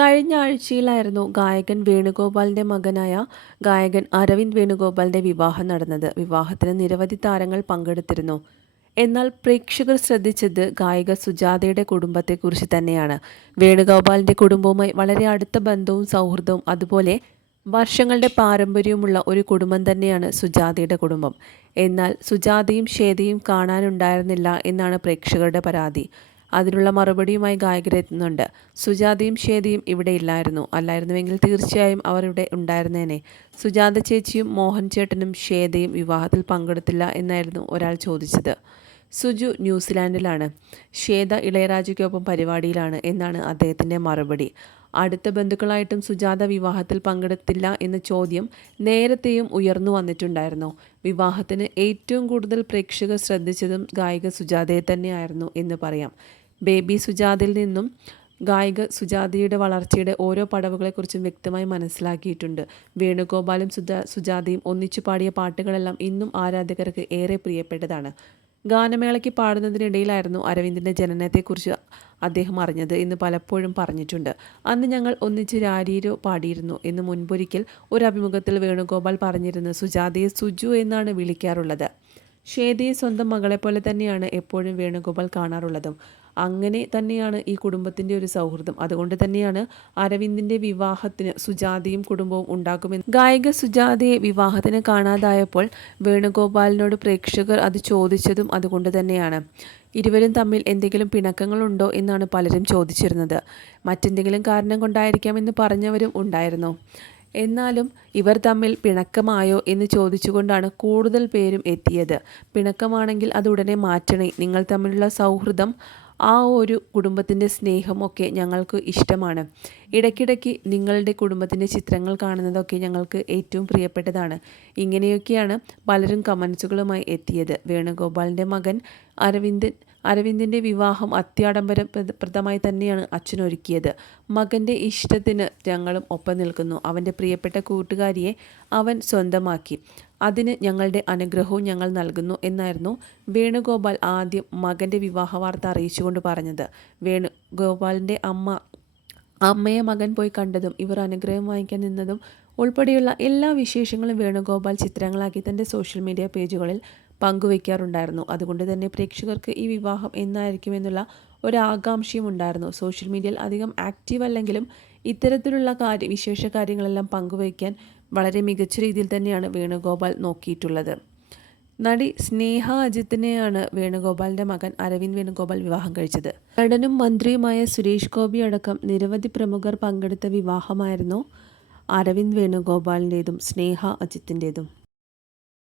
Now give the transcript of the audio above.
കഴിഞ്ഞ ആഴ്ചയിലായിരുന്നു ഗായകൻ വേണുഗോപാലിന്റെ മകനായ ഗായകൻ അരവിന്ദ് വേണുഗോപാലിന്റെ വിവാഹം നടന്നത്. വിവാഹത്തിന് നിരവധി താരങ്ങൾ പങ്കെടുത്തിരുന്നു. എന്നാൽ പ്രേക്ഷകർ ശ്രദ്ധിച്ചത് ഗായിക സുജാതയുടെ കുടുംബത്തെക്കുറിച്ച് തന്നെയാണ്. വേണുഗോപാലിന്റെ കുടുംബവുമായി വളരെ അടുത്ത ബന്ധവും സൗഹൃദവും അതുപോലെ വർഷങ്ങളുടെ പാരമ്പര്യവുമുള്ള ഒരു കുടുംബം തന്നെയാണ് സുജാതയുടെ കുടുംബം. എന്നാൽ സുജാതയും ശ്വേതയും കാണാനുണ്ടായിരുന്നില്ല എന്നാണ് പ്രേക്ഷകരുടെ പരാതി. അതിനുള്ള മറുപടിയുമായി ഗായകരെത്തുന്നുണ്ട് സുജാതയും ഷേദിയും ഇവിടെ ഇല്ലായിരുന്നു. അല്ലായിരുന്നുവെങ്കിൽ തീർച്ചയായും അവർ ഇവിടെ ഉണ്ടായിരുന്നേനെ. സുജാത ചേച്ചിയും മോഹൻ ചേട്ടനും ഷേദയും വിവാഹത്തിൽ പങ്കെടുത്തില്ല എന്നായിരുന്നു ഒരാൾ ചോദിച്ചത്. സുജു ന്യൂസിലാൻഡിലാണ്. ശ്വേത ഇളയരാജയ്ക്കൊപ്പം പരിപാടിയിലാണ് എന്നാണ് അദ്ദേഹത്തിന്റെ മറുപടി. അടുത്ത ബന്ധുക്കളായിട്ടും സുജാത വിവാഹത്തിൽ പങ്കെടുത്തില്ല എന്ന ചോദ്യം നേരത്തെയും ഉയർന്നു വന്നിട്ടുണ്ടായിരുന്നു. വിവാഹത്തിന് ഏറ്റവും കൂടുതൽ പ്രേക്ഷകർ ശ്രദ്ധിച്ചതും ഗായിക സുജാതയെ തന്നെയായിരുന്നു എന്ന് പറയാം. ബേബി സുജാതയിൽ നിന്നും ഗായിക സുജാതയുടെ വളർച്ചയുടെ ഓരോ പടവുകളെക്കുറിച്ചും വ്യക്തമായി മനസ്സിലാക്കിയിട്ടുണ്ട്. വേണുഗോപാലും സുജാ സുജാതയും ഒന്നിച്ചു പാടിയ പാട്ടുകളെല്ലാം ഇന്നും ആരാധകർക്ക് ഏറെ പ്രിയപ്പെട്ടതാണ്. ഗാനമേളയ്ക്ക് പാടുന്നതിനിടയിലായിരുന്നു അരവിന്ദിന്റെ ജനനത്തെക്കുറിച്ച് അദ്ദേഹം അറിഞ്ഞത് എന്ന് പലപ്പോഴും പറഞ്ഞിട്ടുണ്ട്. അന്ന് ഞങ്ങൾ ഒന്നിച്ച് രാരീരോ പാടിയിരുന്നു എന്ന് മുൻപൊരിക്കൽ ഒരു അഭിമുഖത്തിൽ വേണുഗോപാൽ പറഞ്ഞിരുന്നു. സുജാതയെ സുജു എന്നാണ് വിളിക്കാറുള്ളത്. ശ്വേതയെ സ്വന്തം മകളെപ്പോലെ തന്നെയാണ് എപ്പോഴും വേണുഗോപാൽ കാണാറുള്ളതും. അങ്ങനെ തന്നെയാണ് ഈ കുടുംബത്തിന്റെ ഒരു സൗഹൃദം. അതുകൊണ്ട് തന്നെയാണ് അരവിന്ദിന്റെ വിവാഹത്തിന് സുജാതയും കുടുംബവും ഉണ്ടാക്കുമെന്ന് ഗായിക സുജാതയെ വിവാഹത്തിന് കാണാതായപ്പോൾ വേണുഗോപാലിനോട് പ്രേക്ഷകർ അത് ചോദിച്ചതും അതുകൊണ്ട് തന്നെയാണ്. ഇരുവരും തമ്മിൽ എന്തെങ്കിലും പിണക്കങ്ങളുണ്ടോ എന്നാണ് പലരും ചോദിച്ചിരുന്നത്. മറ്റെന്തെങ്കിലും കാരണം കൊണ്ടായിരിക്കാമെന്ന് പറഞ്ഞവരും ഉണ്ടായിരുന്നു. എന്നാലും ഇവർ തമ്മിൽ പിണക്കമായോ എന്ന് ചോദിച്ചുകൊണ്ടാണ് കൂടുതൽ പേരും എത്തിയത്. പിണക്കമാണെങ്കിൽ അത് ഉടനെ മാറ്റണേ. നിങ്ങൾ തമ്മിലുള്ള സൗഹൃദം ആ ഒരു കുടുംബത്തിന്റെ സ്നേഹമൊക്കെ ഞങ്ങൾക്ക് ഇഷ്ടമാണ്. ഇടയ്ക്കിടയ്ക്ക് നിങ്ങളുടെ കുടുംബത്തിന്റെ ചിത്രങ്ങൾ കാണുന്നതൊക്കെ ഞങ്ങൾക്ക് ഏറ്റവും പ്രിയപ്പെട്ടതാണ്. ഇങ്ങനെയൊക്കെയാണ് പലരും കമൻസുകളുമായി എത്തിയത്. വേണുഗോപാലിന്റെ മകൻ അരവിന്ദൻ അരവിന്ദിന്റെ വിവാഹം അത്യാഡംബര പ്രദമായി തന്നെയാണ് അച്ഛനൊരുക്കിയത് മകന്റെ ഇഷ്ടത്തിന് ഞങ്ങളും ഒപ്പം നിൽക്കുന്നു. അവന്റെ പ്രിയപ്പെട്ട കൂട്ടുകാരിയെ അവൻ സ്വന്തമാക്കി. അതിന് ഞങ്ങളുടെ അനുഗ്രഹവും ഞങ്ങൾ നൽകുന്നു എന്നായിരുന്നു വേണുഗോപാൽ ആദ്യം മകന്റെ വിവാഹ വാർത്ത അറിയിച്ചുകൊണ്ട് പറഞ്ഞത്. വേണുഗോപാലിന്റെ അമ്മ അമ്മയെ മകൻ പോയി കണ്ടതും ഇവർ അനുഗ്രഹം വാങ്ങിക്കാൻ നിന്നതും ഉൾപ്പെടെയുള്ള എല്ലാ വിശേഷങ്ങളും വേണുഗോപാൽ ചിത്രങ്ങളാക്കി തന്റെ സോഷ്യൽ മീഡിയ പേജുകളിൽ പങ്കുവയ്ക്കാറുണ്ടായിരുന്നു. അതുകൊണ്ട് തന്നെ പ്രേക്ഷകർക്ക് ഈ വിവാഹം എന്നായിരിക്കുമെന്നുള്ള ഒരു ആകാംക്ഷയും ഉണ്ടായിരുന്നു. സോഷ്യൽ മീഡിയയിൽ അധികം ആക്റ്റീവ് അല്ലെങ്കിലും ഇത്തരത്തിലുള്ള കാര്യ വിശേഷ കാര്യങ്ങളെല്ലാം പങ്കുവയ്ക്കാൻ വളരെ മികച്ച രീതിയിൽ തന്നെയാണ് വേണുഗോപാൽ നോക്കിയിട്ടുള്ളത്. നടി സ്നേഹ അജിത്തിനെയാണ് വേണുഗോപാലിന്റെ മകൻ അരവിന്ദ് വേണുഗോപാൽ വിവാഹം കഴിച്ചത്. നടനും മന്ത്രിയുമായ സുരേഷ് ഗോപി അടക്കം നിരവധി പ്രമുഖർ പങ്കെടുത്ത വിവാഹമായിരുന്നു അരവിന്ദ് വേണുഗോപാലിന്റെതും സ്നേഹ അജിത്തിന്റെതും